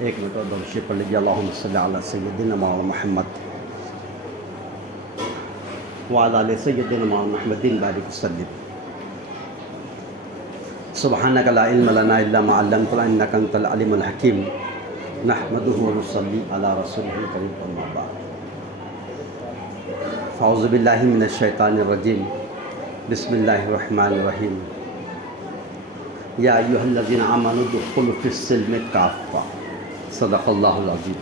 ایک منٹ اور درود شریف پڑھ لیجیے۔ اللہم صلی علی سیدنا مولانا محمد وعلی آل سیدنا مولانا محمد بارک وسلم۔ سبحانک لا علم لنا الا ما علمتنا انک انت العلیم الحکیم۔ نحمدہ ونصلی علی رسولہ الکریم، اما بعد۔ اعوذ باللہ من الشیطان الرجیم، بسم اللہ الرحمن الرحیم۔ یا ایھا الذین آمنوا ادخلوا فی السلم کافۃ، صدق اللہ العظیم۔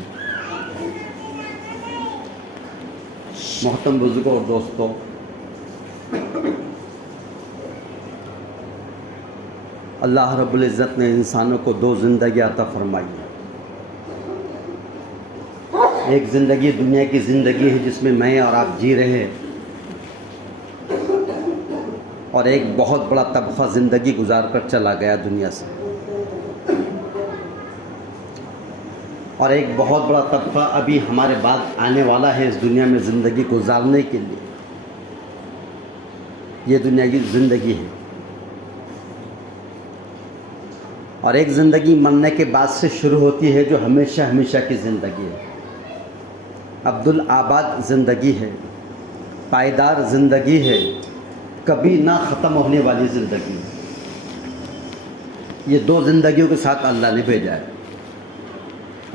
محترم بزرگوں اور دوستوں، اللہ رب العزت نے انسانوں کو دو زندگی عطا فرمائی ہے۔ ایک زندگی دنیا کی زندگی ہے جس میں میں اور آپ جی رہے ہیں، اور ایک بہت بڑا طبقہ زندگی گزار کر چلا گیا دنیا سے، اور ایک بہت بڑا طبقہ ابھی ہمارے بعد آنے والا ہے اس دنیا میں زندگی گزارنے کے لیے۔ یہ دنیا کی زندگی ہے، اور ایک زندگی مرنے کے بعد سے شروع ہوتی ہے جو ہمیشہ ہمیشہ کی زندگی ہے، عبدالآباد زندگی ہے، پائیدار زندگی ہے، کبھی نہ ختم ہونے والی زندگی ہے۔ یہ دو زندگیوں کے ساتھ اللہ نے بھیجا ہے،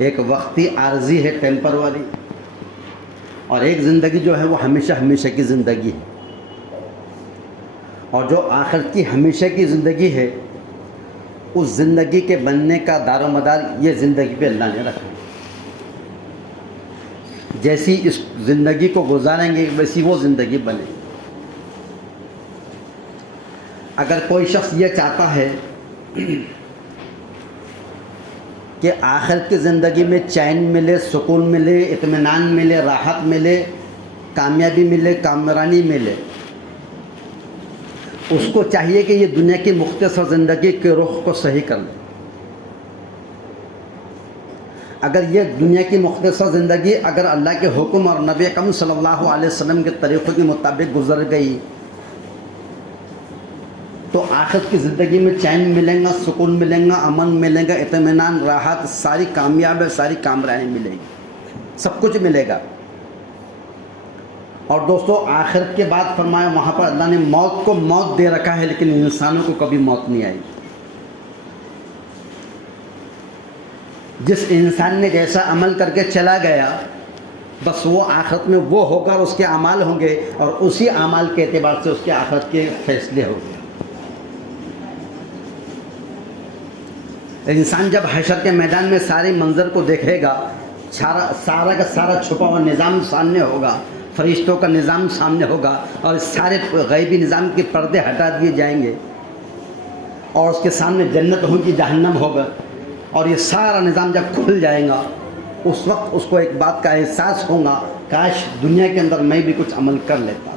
ایک وقتی عارضی ہے، ٹیمپروری، اور ایک زندگی جو ہے وہ ہمیشہ ہمیشہ کی زندگی ہے۔ اور جو آخرت کی ہمیشہ کی زندگی ہے، اس زندگی کے بننے کا دار و مدار یہ زندگی پہ اللہ نے رکھا ہے۔ جیسی اس زندگی کو گزاریں گے ویسی وہ زندگی بنے۔ اگر کوئی شخص یہ چاہتا ہے کہ آخرت کی زندگی میں چین ملے، سکون ملے، اطمینان ملے، راحت ملے، کامیابی ملے، کامرانی ملے، اس کو چاہیے کہ یہ دنیا کی مختصر زندگی کے رخ کو صحیح کر لے۔ اگر یہ دنیا کی مختصر زندگی اگر اللہ کے حکم اور نبی اکرم صلی اللہ علیہ وسلم کے طریقوں کے مطابق گزر گئی تو آخرت کی زندگی میں چین ملیں گا، سکون ملیں گا، امن ملے گا، اطمینان، راحت، ساری کامیاب ہے، ساری کامرانی ملے گی، سب کچھ ملے گا۔ اور دوستو، آخرت کے بعد فرمایا وہاں پر اللہ نے موت کو موت دے رکھا ہے، لیکن انسانوں کو کبھی موت نہیں آئی۔ جس انسان نے جیسا عمل کر کے چلا گیا، بس وہ آخرت میں وہ ہوگا اور اس کے اعمال ہوں گے، اور اسی اعمال کے اعتبار سے اس کے آخرت کے فیصلے ہوں گے۔ انسان جب حشر کے میدان میں سارے منظر کو دیکھے گا، سارا کا سارا چھپا ہوا نظام سامنے ہوگا، فرشتوں کا نظام سامنے ہوگا، اور سارے غیبی نظام کے پردے ہٹا دیے جائیں گے، اور اس کے سامنے جنت ہوگی، جہنم ہوگا، اور یہ سارا نظام جب کھل جائے گا، اس وقت اس کو ایک بات کا احساس ہوگا، کاش دنیا کے اندر میں بھی کچھ عمل کر لیتا۔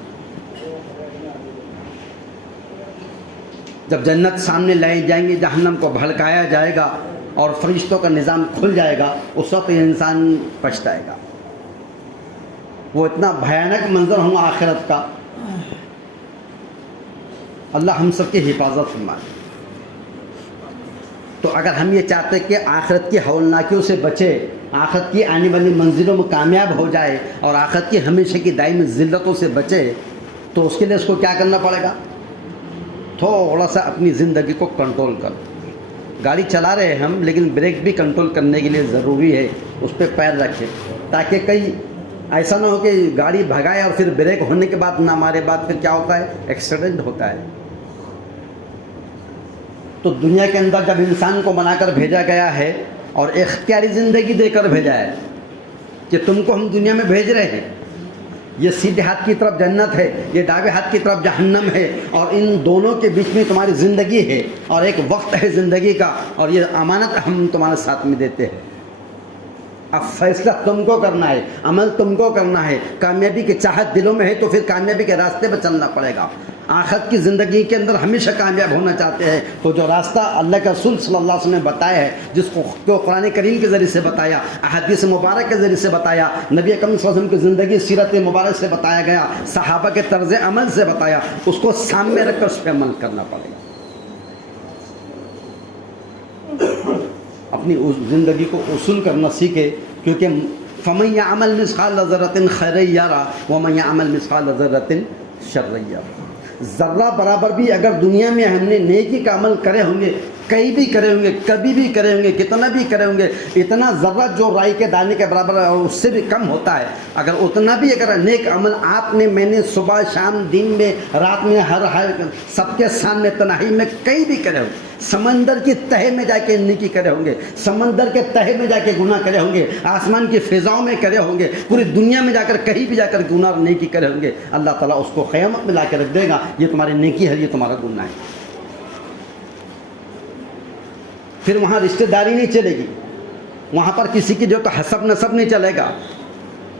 جب جنت سامنے لائی جائیں گی، جہنم کو بھڑکایا جائے گا اور فرشتوں کا نظام کھل جائے گا، اس وقت یہ انسان پچھتائے گا۔ وہ اتنا بھیانک منظر ہوگا آخرت کا، اللہ ہم سب کی حفاظت فرمائے۔ تو اگر ہم یہ چاہتے کہ آخرت کی ہولناکیوں سے بچے، آخرت کی آنے والی منزلوں میں کامیاب ہو جائے، اور آخرت کی ہمیشہ کی دائمی ذلتوں سے بچے، تو اس کے لیے اس کو کیا کرنا پڑے گا؟ تھوڑا سا اپنی زندگی کو کنٹرول کر۔ گاڑی چلا رہے ہیں ہم، لیکن بریک بھی کنٹرول کرنے کے لیے ضروری ہے، اس پہ پیر رکھے، تاکہ کہیں ایسا نہ ہو کہ گاڑی بھگائے اور پھر بریک ہونے کے بعد نہ ہمارے بعد پھر کیا ہوتا ہے؟ ایکسیڈنٹ ہوتا ہے۔ تو دنیا کے اندر جب انسان کو بنا کر بھیجا گیا ہے اور اختیاری زندگی دے کر بھیجا ہے کہ تم کو ہم دنیا میں بھیج رہے ہیں، یہ سیدھے ہاتھ کی طرف جنت ہے، یہ دائیں ہاتھ کی طرف جہنم ہے، اور ان دونوں کے بیچ میں تمہاری زندگی ہے، اور ایک وقت ہے زندگی کا، اور یہ امانت ہم تمہارے ساتھ میں دیتے ہیں۔ اب فیصلہ تم کو کرنا ہے، عمل تم کو کرنا ہے۔ کامیابی کی چاہت دلوں میں ہے تو پھر کامیابی کے راستے پر چلنا پڑے گا۔ آخرت کی زندگی کے اندر ہمیشہ کامیاب ہونا چاہتے ہیں تو جو راستہ اللہ کے رسول صلی اللہ علیہ وسلم نے بتایا ہے، جس کو قرآن کریم کے ذریعے سے بتایا، احادیث مبارک کے ذریعے سے بتایا، نبی اکرم صلی اللہ علیہ وسلم کی زندگی سیرت مبارک سے بتایا گیا، صحابہ کے طرز عمل سے بتایا، اس کو سامنے رکھ کر اس پہ عمل کرنا پڑے گا۔ اب اپنی زندگی کو اصول کرنا سیکھے، کیونکہ فَمَن يَعْمَلْ مِثْقَالَ ذَرَّةٍ خَيْرًا يَرَهُ وَمَن يَعْمَلْ مِثْقَالَ ذَرَّةٍ شَرًّا يَرَهُ۔ ذرہ برابر بھی اگر دنیا میں ہم نے نیکی کا عمل کرے ہوں گے، کئی بھی کرے ہوں گے، کبھی بھی کرے ہوں گے، کتنا بھی کرے ہوں گے، اتنا ذرہ جو رائی کے دانے کے برابر ہے اور اس سے بھی کم ہوتا ہے، اگر اتنا بھی اگر نیک عمل آپ نے میں نے صبح شام دن میں رات میں ہر سب کے سامنے تنہائی میں کئی بھی کرے ہوں گے، سمندر کی تہہ میں جا کے نیکی کرے ہوں گے، سمندر کے تہہ میں جا کے گناہ کرے ہوں گے، آسمان کی فضاؤں میں کرے ہوں گے، پوری دنیا میں جا کر کہیں بھی جا کر گناہ اور نیکی کرے ہوں گے، اللہ تعالیٰ اس کو قیامت میں لا کے رکھ دے گا، یہ تمہاری نیکی ہے، یہ تمہارا گناہ ہے۔ پھر وہاں رشتہ داری نہیں چلے گی، وہاں پر کسی کی جو تو حسب نسب نہیں چلے گا،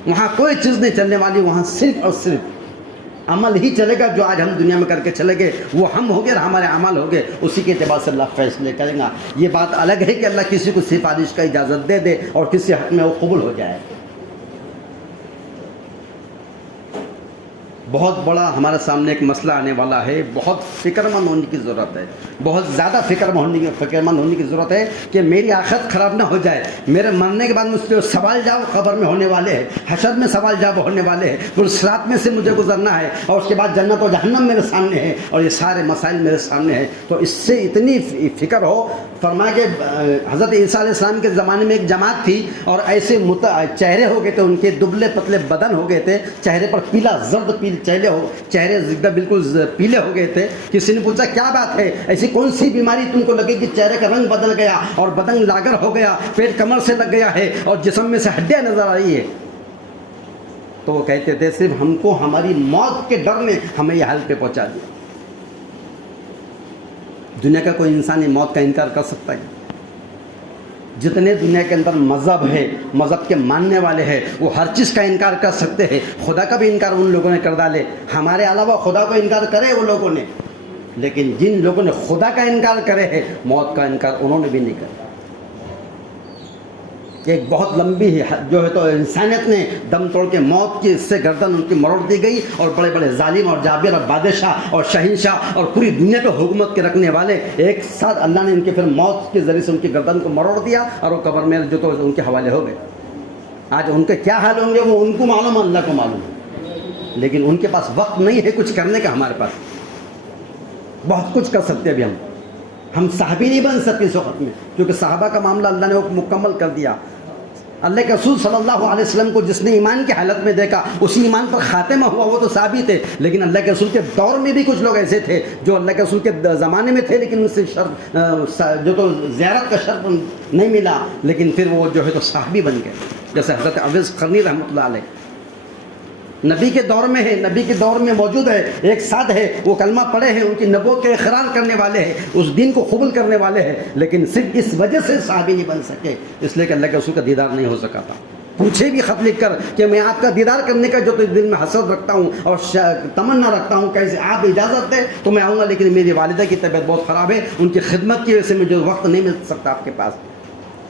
وہاں کوئی چیز نہیں چلنے والی، وہاں صرف اور صرف عمل ہی چلے گا۔ جو آج ہم دنیا میں کر کے چلے گئے وہ ہم ہو گئے اور ہمارے عمل ہو گئے، اسی کے اعتبار سے اللہ فیصلے کرے گا۔ یہ بات الگ ہے کہ اللہ کسی کو سفارش کا اجازت دے دے اور کسی حق میں وہ قبول ہو جائے۔ بہت بڑا ہمارے سامنے ایک مسئلہ آنے والا ہے، بہت فکر مند ہونے کی ضرورت ہے، بہت زیادہ فکر مند ہونے کی ضرورت ہے کہ میری آخرت خراب نہ ہو جائے۔ میرے مرنے کے بعد مجھ سے سوال جواب قبر میں ہونے والے ہیں، حشر میں سوال جواب ہونے والے ہیں، پھر صراط میں سے مجھے گزرنا ہے، اور اس کے بعد جنت و جہنم میرے سامنے ہے، اور یہ سارے مسائل میرے سامنے ہیں۔ تو اس سے اتنی فکر ہو، فرمایا کہ حضرت عیسیٰ علیہ السلام کے زمانے میں ایک جماعت تھی اور ایسے چہرے ہو گئے تھے، ان کے دبلے پتلے بدن ہو گئے تھے، چہرے پر پیلا زرد چہرے بالکل پیلے ہو گئے تھے۔ کسی نے پوچھا کیا بات ہے، ایسی کون سی بیماری تم کو لگے کہ چہرے کا رنگ بدل گیا اور بدن لاغر ہو گیا، پیٹ کمر سے لگ گیا ہے اور جسم میں سے ہڈیاں نظر آ رہی ہے؟ تو وہ کہتے تھے صرف ہم کو ہماری موت کے ڈر نے ہمیں یہ حال پہ پہنچا دیا۔ دنیا کا کوئی انسان موت کا انکار کر سکتا ہے؟ جتنے دنیا کے اندر مذہب ہے، مذہب کے ماننے والے ہیں، وہ ہر چیز کا انکار کر سکتے ہیں۔ خدا کا بھی انکار ان لوگوں نے کر ڈالے، ہمارے علاوہ خدا کو انکار کرے وہ لوگوں نے، لیکن جن لوگوں نے خدا کا انکار کرے ہے، موت کا انکار انہوں نے بھی نہیں کرا۔ ایک بہت لمبی جو ہے تو انسانیت نے دم توڑ کے موت کی اس سے گردن ان کی مروڑ دی گئی، اور بڑے بڑے ظالم اور جابر اور بادشاہ اور شہنشاہ اور پوری دنیا پہ حکومت کے رکھنے والے ایک ساتھ اللہ نے ان کے پھر موت کے ذریعے سے ان کی گردن کو مروڑ دیا، اور وہ قبر میں جو تو ان کے حوالے ہو گئے۔ آج ان کے کیا حال ہوں گے وہ ان کو معلوم، اللہ کو معلوم ہے، لیکن ان کے پاس وقت نہیں ہے کچھ کرنے کا۔ ہمارے پاس بہت کچھ کر سکتے ابھی ہم صحابی نہیں بن سکتے اس وقت میں، کیونکہ صحابہ کا معاملہ اللہ نے مکمل کر دیا۔ اللہ کے رسول صلی اللہ علیہ وسلم کو جس نے ایمان کی حالت میں دیکھا، اسی ایمان پر خاتمہ ہوا، وہ تو صحابی تھے، لیکن اللہ کے رسول کے دور میں بھی کچھ لوگ ایسے تھے جو اللہ کے رسول کے زمانے میں تھے، لیکن ان سے جو تو زیارت کا شرف نہیں ملا، لیکن پھر وہ جو ہے تو صحابی بن گئے، جیسے حضرت اویس قرنی رحمۃ اللہ علیہ نبی کے دور میں ہے، نبی کے دور میں موجود ہے، ایک ساتھ ہے، وہ کلمہ پڑھے ہیں، ان کی نبوت کے اقرار کرنے والے ہیں، اس دین کو قبول کرنے والے ہیں، لیکن صرف اس وجہ سے صحابی نہیں بن سکے، اس لیے کہ اللہ کے رسول کا دیدار نہیں ہو سکا تھا۔ پوچھے بھی خط لکھ کر کہ میں آپ کا دیدار کرنے کا جو تو دل میں حسرت رکھتا ہوں اور تمنا رکھتا ہوں، کیسے آپ اجازت دیں تو میں آؤں گا، لیکن میری والدہ کی طبیعت بہت خراب ہے، ان کی خدمت کی وجہ سے مجھے وقت نہیں مل سکتا آپ کے پاس۔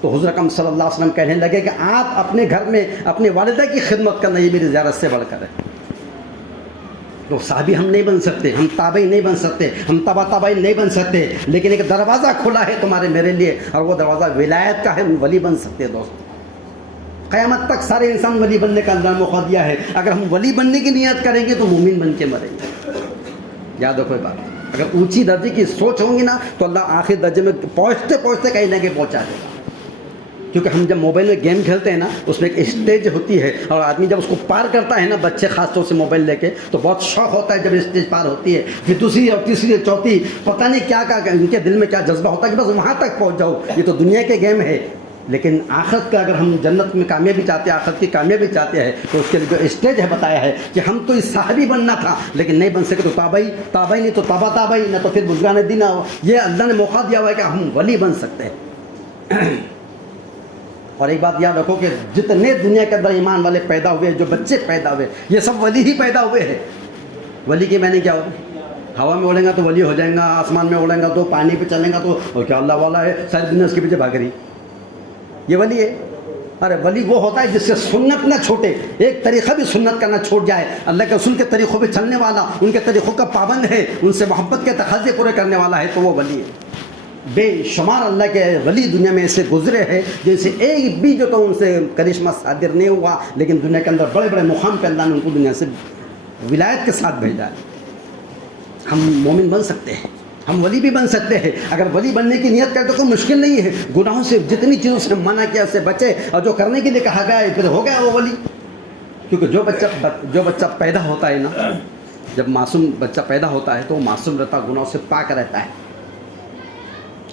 تو حضور اکرم صلی اللہ علیہ وسلم کہنے لگے کہ آپ اپنے گھر میں اپنے والدہ کی خدمت کرنا یہ میری زیارت سے بڑھ کر ہے۔ تو صحابی ہم نہیں بن سکتے، ہم تابعی نہیں بن سکتے، ہم تابعی نہیں بن سکتے، لیکن ایک دروازہ کھلا ہے تمہارے میرے لیے، اور وہ دروازہ ولایت کا ہے، ہم ولی بن سکتے ہیں۔ دوست قیامت تک سارے انسان ولی بننے کا اللہ نے موقع دیا ہے، اگر ہم ولی بننے کی نیت کریں گے تو مومن بن کے مریں گے۔ یاد رکھو یہ بات، اگر اونچی درجے کی سوچ ہوں گی نا تو اللہ آخر درجے میں پہنچتے پہنچتے کہیں نہ کہیں پہنچا دے گا۔ کیونکہ ہم جب موبائل میں گیم کھیلتے ہیں نا، اس میں ایک اسٹیج ہوتی ہے، اور آدمی جب اس کو پار کرتا ہے نا، بچے خاص طور سے موبائل لے کے، تو بہت شوق ہوتا ہے جب اسٹیج پار ہوتی ہے، پھر دوسری اور تیسری اور چوتھی، پتہ نہیں کیا ان کے دل میں کیا جذبہ ہوتا ہے کہ بس وہاں تک پہنچ جاؤ۔ یہ تو دنیا کے گیم ہے، لیکن آخرت کا اگر ہم جنت میں کامیابی چاہتے ہیں، آخرت کی کامیابی چاہتے ہیں، تو اس کے لیے جو اسٹیج ہے بتایا ہے کہ ہم تو اس صحابی بننا تھا، لیکن نہیں بن سکے تو تابعی نہیں تو تابعی، نہ تو پھر بزرگان دین، یہ اللہ نے موقع دیا ہوا ہے کہ ہم ولی بن سکتے ہیں۔ اور ایک بات یاد رکھو کہ جتنے دنیا کے اندر ایمان والے پیدا ہوئے، جو بچے پیدا ہوئے، یہ سب ولی ہی پیدا ہوئے ہیں۔ ولی کے معنی کیا ہوگا؟ ہوا میں اڑیں گا تو ولی ہو جائیں گا، آسمان میں اڑیں گا تو پانی پہ چلیں گا تو اور کیا اللہ والا ہے، ساری دنیا اس کے پیچھے بھاگ رہی، یہ ولی ہے؟ ارے ولی وہ ہوتا ہے جس سے سنت نہ چھوٹے، ایک طریقہ بھی سنت کا نہ چھوٹ جائے، اللہ کے رسول کے طریقوں پہ چلنے والا، ان کے طریقوں کا پابند ہے، ان سے محبت کے تقاضے پورے کرنے والا ہے، تو وہ ولی ہے۔ بے شمار اللہ کے ولی دنیا میں ایسے گزرے ہیں جیسے ایک بھی جو تو ان سے کرشمہ صادر نہیں ہوا، لیکن دنیا کے اندر بڑے بڑے مقام پہ اللہ نے ان کو دنیا سے ولایت کے ساتھ بھیجا ہے۔ ہم مومن بن سکتے ہیں، ہم ولی بھی بن سکتے ہیں، اگر ولی بننے کی نیت کرے تو کوئی مشکل نہیں ہے۔ گناہوں سے جتنی چیزوں سے منع کیا اس سے بچے، اور جو کرنے کے لیے کہا گیا پھر ہو گیا وہ ولی۔ کیونکہ جو بچہ پیدا ہوتا ہے نا، جب معصوم بچہ پیدا ہوتا ہے تو وہ معصوم رہتا، گناہوں سے پاک رہتا ہے۔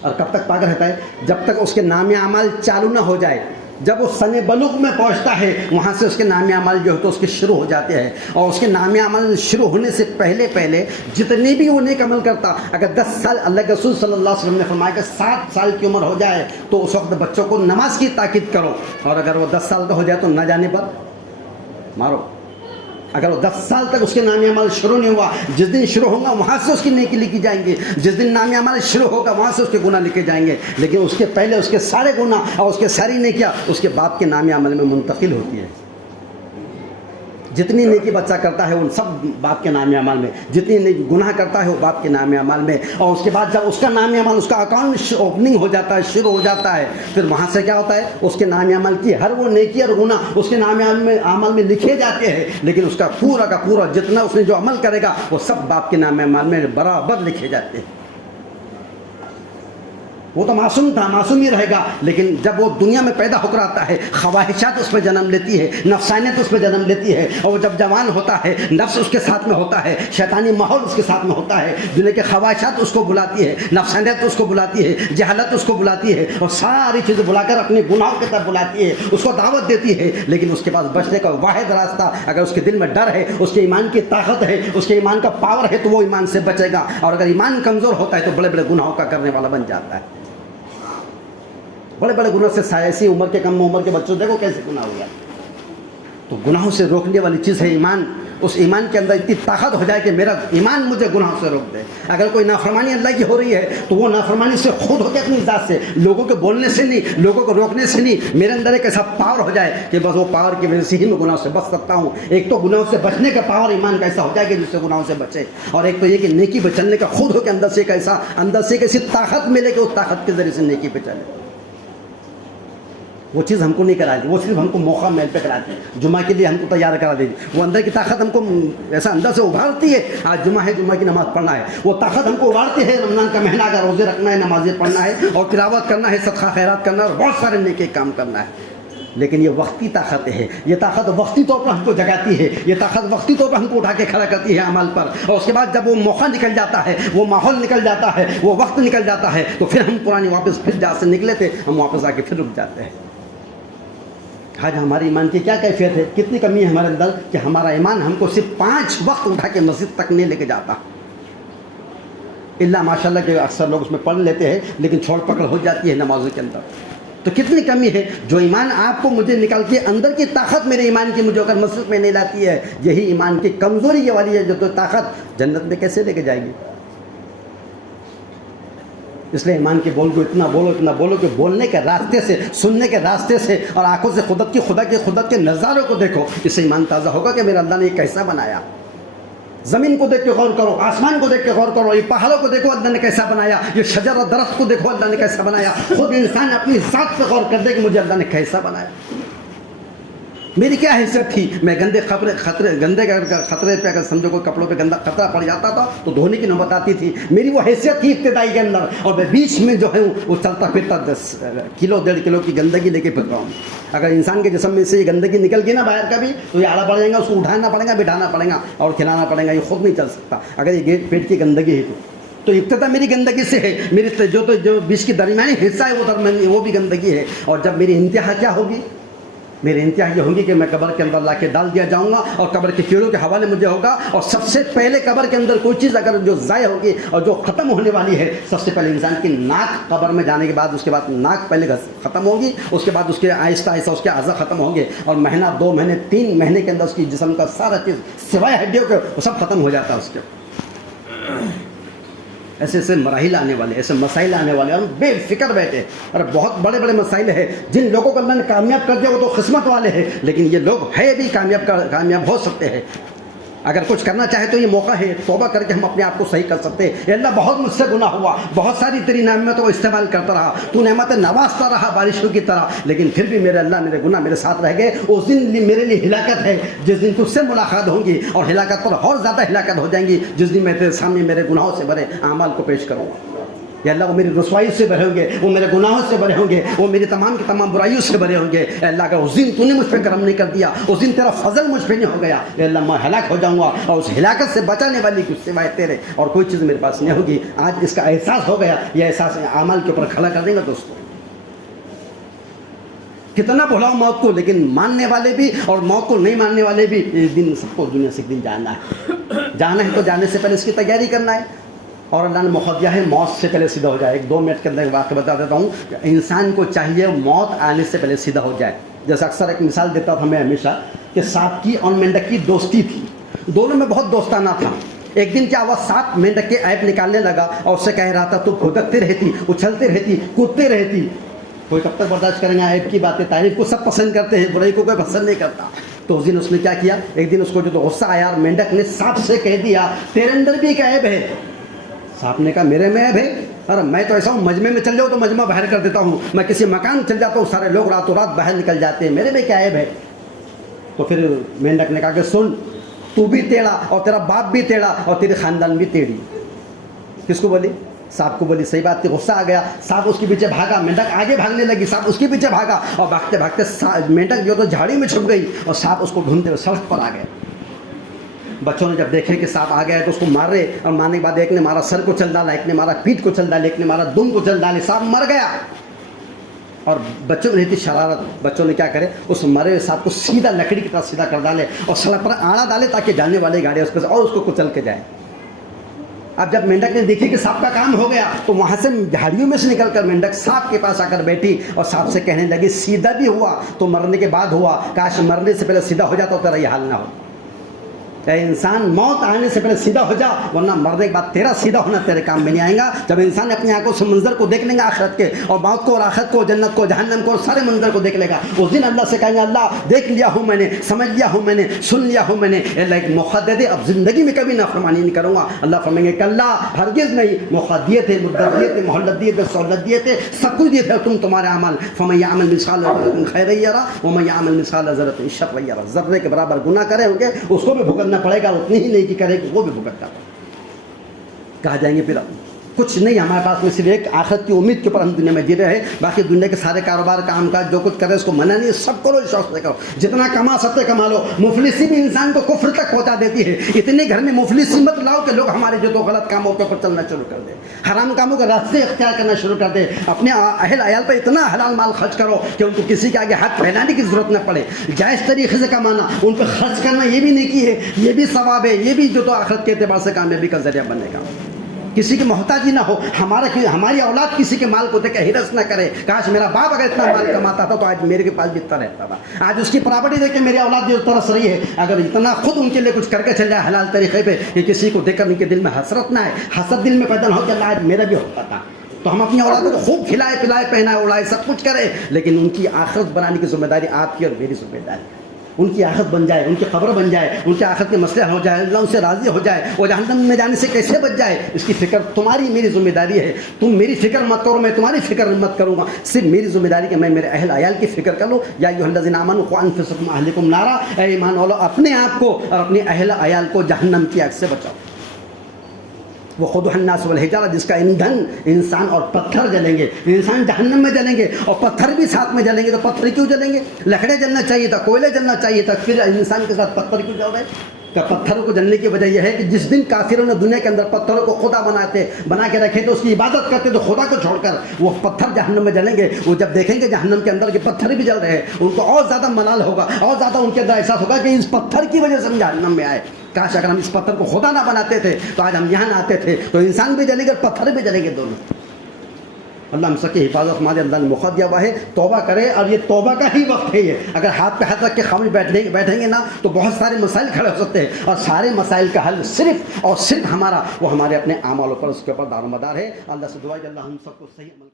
اور کب تک پاک رہتا ہے؟ جب تک اس کے نام اعمال چالو نہ ہو جائے۔ جب وہ سن بلوغ میں پہنچتا ہے وہاں سے اس کے نام اعمال جو ہے تو اس کے شروع ہو جاتے ہیں، اور اس کے نام اعمال شروع ہونے سے پہلے جتنے بھی وہ نیک عمل کرتا، اگر 10 سال، اللہ کے رسول صلی اللہ علیہ وسلم نے فرمایا کہ 7 سال کی عمر ہو جائے تو اس وقت بچوں کو نماز کی تاکید کرو، اور اگر وہ 10 سال کا ہو جائے تو نہ جانے پر مارو۔ اگر وہ 10 سال تک اس کے نام اعمال شروع نہیں ہوا، جس دن شروع ہوگا وہاں سے اس کی نیکی لکھی جائیں گے، جس دن نام اعمال شروع ہوگا وہاں سے اس کے گناہ لکھے جائیں گے، لیکن اس کے پہلے اس کے سارے گناہ اور اس کے ساری نیکیاں اس کے باپ کے نام اعمال میں منتقل ہوتی ہے۔ جتنی نیکی بچہ کرتا ہے ان سب باپ کے نام اعمال میں، جتنی گناہ کرتا ہے وہ باپ کے نام اعمال میں، اور اس کے بعد جب اس کا نام اعمال، اس کا اکاؤنٹ اوپننگ ہو جاتا ہے، شروع ہو جاتا ہے، پھر وہاں سے کیا ہوتا ہے؟ اس کے نام اعمال کی ہر وہ نیکی اور گناہ اس کے نام اعمال میں لکھے جاتے ہیں، لیکن اس کا پورا جتنا اس نے جو عمل کرے گا وہ سب باپ کے نام اعمال میں برابر لکھے جاتے ہیں۔ وہ تو معصوم تھا، معصوم ہی رہے گا، لیکن جب وہ دنیا میں پیدا ہو کر آتا ہے خواہشات اس پہ جنم لیتی ہے، نفسانیت اس پہ جنم لیتی ہے، اور وہ جب جوان ہوتا ہے نفس اس کے ساتھ میں ہوتا ہے، شیطانی ماحول اس کے ساتھ میں ہوتا ہے، دنیا کے خواہشات اس کو بلاتی ہے، نفسانیت اس کو بلاتی ہے، جہالت اس کو بلاتی ہے، اور ساری چیزیں بلا کر اپنے گناہوں کی طرف بلاتی ہے، اس کو دعوت دیتی ہے، لیکن اس کے پاس بچنے کا واحد راستہ، اگر اس کے دل میں ڈر ہے، اس کے ایمان کی طاقت ہے، اس کے ایمان کا پاور ہے تو وہ ایمان سے بچے گا، اور اگر ایمان کمزور ہوتا ہے تو بڑے بڑے گناہوں کا کرنے والا بن جاتا ہے۔ بڑے بڑے گناہ سے ایسی عمر کے کم عمر کے بچوں دیکھو کیسے گناہ ہو گیا۔ تو گناہوں سے روکنے والی چیز ہے ایمان۔ اس ایمان کے اندر اتنی طاقت ہو جائے کہ میرا ایمان مجھے گناہوں سے روک دے۔ اگر کوئی نافرمانی اللہ کی ہو رہی ہے تو وہ نافرمانی سے خود ہو کے اپنی ذات سے، لوگوں کے بولنے سے نہیں، لوگوں کو روکنے سے نہیں، میرے اندر ایک ایسا پاور ہو جائے کہ بس وہ پاور کی وجہ سے ہی میں گناہوں سے بچ سکتا ہوں۔ ایک تو گناہوں سے بچنے کا پاور ایمان کا ایسا ہو جائے کہ جس سے گناہوں سے بچے، اور ایک تو یہ کہ نیکی پہ چلنے کا خود ہو کے اندر سے ایک ایسی طاقت ملے کہ اس طاقت کے ذریعے سے نیکی پہ چلے۔ وہ چیز ہم کو نہیں کراتی، وہ صرف ہم کو موقع میل پہ کراتی ہے، جمعہ کے لیے ہم کو تیار کرا دیتی، وہ اندر کی طاقت ہم کو ایسا اندر سے ابھارتی ہے، آج جمعہ ہے، جمعہ کی نماز پڑھنا ہے، وہ طاقت ہم کو ابھارتی ہے، رمضان کا مہینہ کا روزے رکھنا ہے، نمازیں پڑھنا ہے، اور تلاوت کرنا ہے، صدقہ خیرات کرنا ہے، اور بہت سارے نیک کام کرنا ہے۔ لیکن یہ وقتی طاقت ہے، یہ طاقت وقتی طور پر ہم کو جگاتی ہے، یہ طاقت وقتی طور پر ہم کو اٹھا کے کھڑا کرتی ہے اعمال پر، اور اس کے بعد جب وہ موقع نکل جاتا ہے، وہ ماحول نکل جاتا ہے، وہ وقت نکل جاتا ہے، تو پھر ہم پرانی واپس پھر جہاں سے نکلے تھے ہم واپس آ کے پھر رک جاتے ہیں۔ آج ہمارے ایمان کی کیا کیفیت ہے، کتنی کمی ہے ہمارے اندر کہ ہمارا ایمان ہم کو صرف 5 وقت اٹھا کے مسجد تک نہیں لے کے جاتا، اللہ ماشاء اللہ کہ اکثر لوگ اس میں پڑھ لیتے ہیں لیکن چھوڑ پکڑ ہو جاتی ہے نمازوں کے اندر۔ تو کتنی کمی ہے، جو ایمان آپ کو مجھے نکال کے اندر کی طاقت میرے ایمان کی مجھے اگر مسجد میں نہیں لاتی ہے، یہی ایمان کی کمزوری یہ والی ہے، جو تو طاقت جنت میں کیسے لے کے جائے گی۔ اس لیے ایمان کے بول کو اتنا بولو کہ بولنے کے راستے سے، سننے کے راستے سے، اور آنکھوں سے خدا کے نظاروں کو دیکھو، اس سے ایمان تازہ ہوگا کہ میرا اللہ نے یہ کیسا بنایا۔ زمین کو دیکھ کے غور کرو، آسمان کو دیکھ کے غور کرو، یہ پہاڑوں کو دیکھو اللہ نے کیسا بنایا، یہ شجر اور درخت کو دیکھو اللہ نے کیسا بنایا۔ خود انسان اپنی ذات پہ غور کر دے کہ مجھے اللہ نے کیسا بنایا، میری کیا حیثیت تھی۔ میں گندے خطرے پہ اگر سمجھو کوئی کپڑوں پہ گندا خطرہ پڑ جاتا تھا تو دھونے کی نوبت آتی تھی، میری وہ حیثیت تھی ابتدائی کے اندر، اور میں بیچ میں جو ہے وہ چلتا پھرتا 10 کلو 1.5 کلو کی گندگی لے کے پھر رہا ہوں۔ اگر انسان کے جسم میں سے یہ گندگی نکل گئی نا باہر کا بھی تو یہ آڑا پڑ جائے گا، اس کو اٹھانا پڑے گا، بٹھانا پڑے گا اور کھلانا پڑے گا، یہ خود نہیں چل سکتا اگر یہ پیٹ کی گندگی ہے تو ابتدا میری گندگی سے ہے، میری جو بیچ کی درمیانی حصہ ہے وہ بھی گندگی ہے، اور جب میری انتہا کیا ہوگی، میری انتہا یہ ہوگی کہ میں قبر کے اندر لا کے ڈال دیا جاؤں گا، اور قبر کے کیڑوں کے حوالے مجھے ہوگا، اور سب سے پہلے قبر کے اندر کوئی چیز اگر جو ضائع ہوگی اور جو ختم ہونے والی ہے، سب سے پہلے انسان کی ناک قبر میں جانے کے بعد، اس کے بعد ناک پہلے ختم ہوگی، اس کے بعد اس کے آہستہ آہستہ اس کے اعضاء ختم ہوں گے، اور مہینہ 2 مہینے 3 مہینے کے اندر اس کی جسم کا سارا چیز سوائے ہڈیوں کے وہ سب ختم ہو جاتا ہے اس کے۔ ایسے ایسے مراحل آنے والے، ایسے مسائل آنے والے، ہم بے فکر بیٹھے، اور بہت بڑے بڑے مسائل ہیں جن لوگوں کو اللہ نے کامیاب کر دیا وہ تو قسمت والے ہیں، لیکن یہ لوگ ہے بھی کامیاب ہو سکتے ہیں اگر کچھ کرنا چاہے تو یہ موقع ہے، توبہ کر کے ہم اپنے آپ کو صحیح کر سکتے ہیں۔ اے اللہ بہت مجھ سے گناہ ہوا، بہت ساری تیری نعمتوں کو استعمال کرتا رہا، تو نعمتیں نوازتا رہا بارشوں کی طرح، لیکن پھر بھی میرے اللہ میرے گناہ میرے ساتھ رہ گئے۔ اس دن میرے لیے ہلاکت ہے جس دن تجھ سے ملاقات ہوگی، اور ہلاکت پر اور زیادہ ہلاکت ہو جائیں گی جس دن میں تیرے سامنے میرے گناہوں سے بھرے اعمال کو پیش کروں گا۔ یا اللہ وہ میری رسوائی سے بھرے ہوں گے، وہ میرے گناہوں سے بھرے ہوں گے، وہ میری تمام کی تمام برائیوں سے بھرے ہوں گے۔ اے اللہ اگر اس دن تو نے مجھ پہ کرم نہیں کر دیا، اس دن تیرا فضل مجھ پہ نہیں ہو گیا، اے اللہ میں ہلاک ہو جاؤں گا، اور اس ہلاکت سے بچانے والی کچھ سوائے تیرے اور کوئی چیز میرے پاس نہیں ہوگی۔ آج اس کا احساس ہو گیا، یہ احساس اعمال کے اوپر کھڑا کر دیں گا دوستوں۔ کتنا بھلاؤ موت کو، لیکن ماننے والے بھی اور موت کو نہیں ماننے والے بھی، ایک دن سب کو دنیا سے ایک دن جانا ہے۔ جانا ہے تو جانے سے پہلے اس کی تیاری کرنا ہے، اور اللہ نے موقع دیا ہے موت سے پہلے سیدھا ہو جائے۔ ایک 2 منٹ کے اندر واقعہ بتا دیتا ہوں، انسان کو چاہیے موت آنے سے پہلے سیدھا ہو جائے۔ جیسے اکثر ایک مثال دیتا تھا میں ہمیشہ کہ سانپ کی اور مینڈک کی دوستی تھی، دونوں میں بہت دوستانہ تھا۔ ایک دن کیا ہوا، سانپ مینڈک کے عیب نکالنے لگا اور اس سے کہہ رہا تھا تو پھدکتی رہتی، اچھلتی رہتی، کودتی رہتی۔ کوئی کب تک برداشت کریں گے عیب کی باتیں؟ تعریف کو سب پسند کرتے ہیں، برائی کو کوئی پسند نہیں کرتا۔ تو اس دن اس نے کیا کیا، ایک دن اس کو جو غصہ آیا اور مینڈک نے سانپ سے کہہ دیا تیرے اندر بھی ایک عیب ہے۔ سانپ نے کہا میرے میں عیب ہے؟ ارے میں تو ایسا ہوں، مجمع میں چل جاؤ تو مجمع باہر کر دیتا ہوں، میں کسی مکان میں چل جاتا ہوں سارے لوگ راتوں رات باہر نکل جاتے ہیں، میرے میں کیا عیب ہے؟ تو پھر مینڈک نے کہا کہ سن، تو بھی ٹیڑھا اور تیرا باپ بھی ٹیڑھا اور تیرے خاندان بھی ٹیڑھی۔ کس کو بولی؟ سانپ کو بولی۔ صحیح بات تھی، غصہ آ گیا، سانپ اس کے پیچھے بھاگا، مینڈک آگے بھاگنے لگی، سانپ اس کے پیچھے بھاگا، اور بھاگتے بھاگتے مینڈک جو تو جھاڑی میں چھپ گئی اور سانپ اس کو ڈھونڈتے ہوئے سڑک پر آ گئے۔ بچوں نے جب دیکھے کہ سانپ آ گیا تو اس کو مار رہے، اور مارنے کے بعد ایک نے مارا سر کو چل ڈالا، ایک نے مارا پیٹھ کو چل ڈالا، ایک نے مارا دم کو چل ڈالے، سانپ مر گیا۔ اور بچوں میں رہتی شرارت، بچوں نے کیا کرے، اس مرے ہوئے سانپ کو سیدھا لکڑی کی طرح سیدھا کر ڈالے اور سڑک پر آڑا ڈالے تاکہ جانے والی گاڑی اس پہ اور اس کو کچل کے جائے۔ اب جب مینڈک نے دیکھی کہ سانپ کا کام ہو گیا تو وہاں سے جھاڑیوں میں سے نکل کر مینڈک سانپ کے پاس آ کر بیٹھی اور سانپ سے کہنے لگی سیدھا بھی ہوا تو مرنے کے بعد ہوا، کاش مرنے سے پہلے سیدھا ہو جاتا تو تیرا یہ حال نہ ہو۔ اے انسان موت آنے سے پہلے سیدھا ہو جا، ورنہ مرنے کے بعد تیرا سیدھا ہونا تیرے کام میں نہیں آئے گا۔ جب انسان اپنی آنکھوں سے منظر کو دیکھ لیں گا آخرت کے، اور موت کو اور آخرت کو، جنت کو، جہنم کو، اور سارے منظر کو دیکھ لے گا، اس دن اللہ سے کہیں گا اللہ دیکھ لیا ہوں میں نے، سمجھ لیا ہوں میں نے، سن لیا ہوں میں نے، اللہ ایک موقع دے دے، اب زندگی میں کبھی نافرمانی نہیں کروں گا۔ اللہ فرمائیں گے کہ اللہ ہرگز نہیں، موقع دیے تھے، مدت دیے تھے، مہلت دیے تھے، سہولت دیے تھے، سب کچھ دیے تھے، تم تمہارے عمل فمن یعمل مثقال ذرۃ خیرا یرہ ومن یعمل مثقال ذرۃ شرا یرہ، ذرے کے برابر گناہ کرے ہوں گے اس کو بھی بھگتنا پڑے گا، اتنی ہی نیکی کرے کہ وہ بھی بھگتتا کہا جائیں گے۔ پھر کچھ نہیں ہمارے پاس میں، صرف ایک آخرت کی امید کے اوپر ہم دنیا میں جی رہے ہیں، باقی دنیا کے سارے کاروبار کام کاج جو کچھ کرے اس کو منع نہیں، سب کرو، شوق سے کرو، جتنا کما سکتے کما لو۔ مفلسی بھی انسان کو کفر تک پہنچا دیتی ہے، اتنے گھر میں مفلسی مت لاؤ کہ لوگ ہمارے جو تو غلط کاموں کے اوپر چلنا شروع کر دیں، حرام کاموں کے راستے اختیار کرنا شروع کر دیں، اپنے اہل عیال پر اتنا حلال مال خرچ کرو کہ ان کو کسی کے آگے ہاتھ پھیلانے کی ضرورت نہ پڑے، جائز طریقے سے کمانا، ان پہ خرچ کرنا یہ بھی نیکی ہے، یہ بھی ثواب ہے، یہ بھی جو تو آخرت کے اعتبار سے کامیابی کا ذریعہ بنے گا۔ کسی کی محتاجی نہ ہو، ہماری اولاد کسی کے مال کو دیکھ کے ہرس نہ کرے، کاش میرا باپ اگر اتنا مال کماتا تھا تو آج میرے کے پاس بھی اتنا رہتا تھا، آج اس کی پراپرٹی دیکھ کے میری اولاد جو ترس رہی ہے، اگر اتنا خود ان کے لیے کچھ کر کے چل جائے حلال طریقے پہ کہ کسی کو دیکھ کر ان کے دل میں حسرت نہ آئے، حسد دل میں پیدا نہ ہو کہ اللہ آج میرا بھی ہوتا تھا، تو ہم اپنی اولادوں کو خوب کھلائے پلائے پہنائے اڑائے سب کچھ کرے، لیکن ان کی آخرت بنانے کی ذمہ داری آپ کی اور میری ذمہ داری، ان کی آخرت بن جائے، ان کی خبر بن جائے، ان کے آخرت کے مسئلے ہو جائے، اللہ ان سے راضی ہو جائے، وہ جہنم میں جانے سے کیسے بچ جائے، اس کی فکر تمہاری میری ذمہ داری ہے۔ تم میری فکر مت کرو، میں تمہاری فکر مت کروں گا، صرف میری ذمہ داری کہ میں میرے اہل عیال کی فکر کر لوں۔ یا ایھا الذین آمنوا قوا انفسکم واہلکم نارا، اے ایمان والو اپنے آپ کو اور اپنے اہل عیال کو جہنم کی آگ سے بچاؤ۔ وہ خودھا الناس والحجارہ، جس کا ایندھن انسان اور پتھر جلیں گے، انسان جہنم میں جلیں گے اور پتھر بھی ساتھ میں جلیں گے، تو پتھر کیوں جلیں گے؟ لکڑے جلنا چاہیے تھا، کوئلے جلنا چاہیے تھا، پھر انسان کے ساتھ پتھر کیوں جل رہے؟ کہ پتھروں کو جلنے کی وجہ یہ ہے کہ جس دن کافروں نے دنیا کے اندر پتھروں کو خدا بنا کے رکھے تو اس کی عبادت کرتے تو خدا کو چھوڑ کر وہ پتھر جہنم میں جلیں گے۔ وہ جب دیکھیں گے جہنم کے اندر کے پتھر بھی جل رہے ہیں، ان کو اور زیادہ ملال ہوگا، اور زیادہ ان کے اندر احساس ہوگا کہ اس پتھر کی وجہ سے ہم جہنم میں آئے، کاش اگر ہم اس پتھر کو خدا نہ بناتے تھے تو آج ہم یہاں نہ آتے تھے۔ تو انسان بھی جلیں گے اور پتھر بھی جلیں گے دونوں۔ اللہ ہم سب کی حفاظت ہمارے اللہ نے موقع دیا ہوا ہے، توبہ کرے، اور یہ توبہ کا ہی وقت ہے۔ یہ اگر ہاتھ پہ ہاتھ رکھ کے خاموش بیٹھیں گے نا تو بہت سارے مسائل کھڑے ہو سکتے ہیں، اور سارے مسائل کا حل صرف اور صرف ہمارے اپنے اعمالوں پر، اس کے اوپر دار و مدار ہے۔ اللہ سے دعا ہے کہ اللہ ہم سب کو صحیح عمل